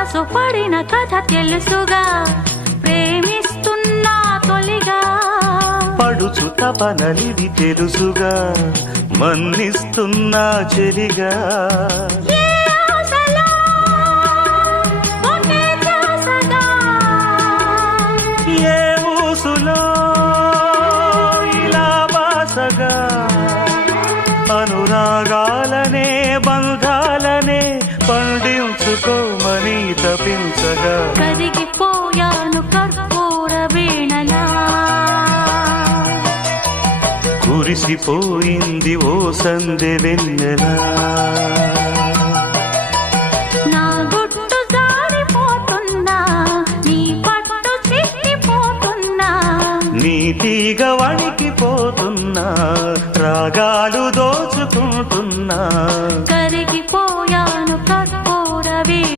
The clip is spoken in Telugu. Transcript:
మనసు పడిన కథ తెలుసుగా, ప్రేమిస్తున్నా తొలిగా. పడుచు తపనలిది తెలుసుగా, మన్నిస్తున్నా చెలిగా. ఏ ఊసులో ఇలా బాసగా, అనురాగాలనే బంధాలనే పండించుకోమని తపించగా. కరిగిపోయాను కర్పూర వీణలా, కురిసిపోయింది ఓ సందె వెన్నెలా. నా గుట్టు జారిపోతున్నా, నీ పట్టు చిక్కిపోతున్నా. నీ తీగ వణికిపోతున్నా, రాగాలు దోచుకుంటున్నా.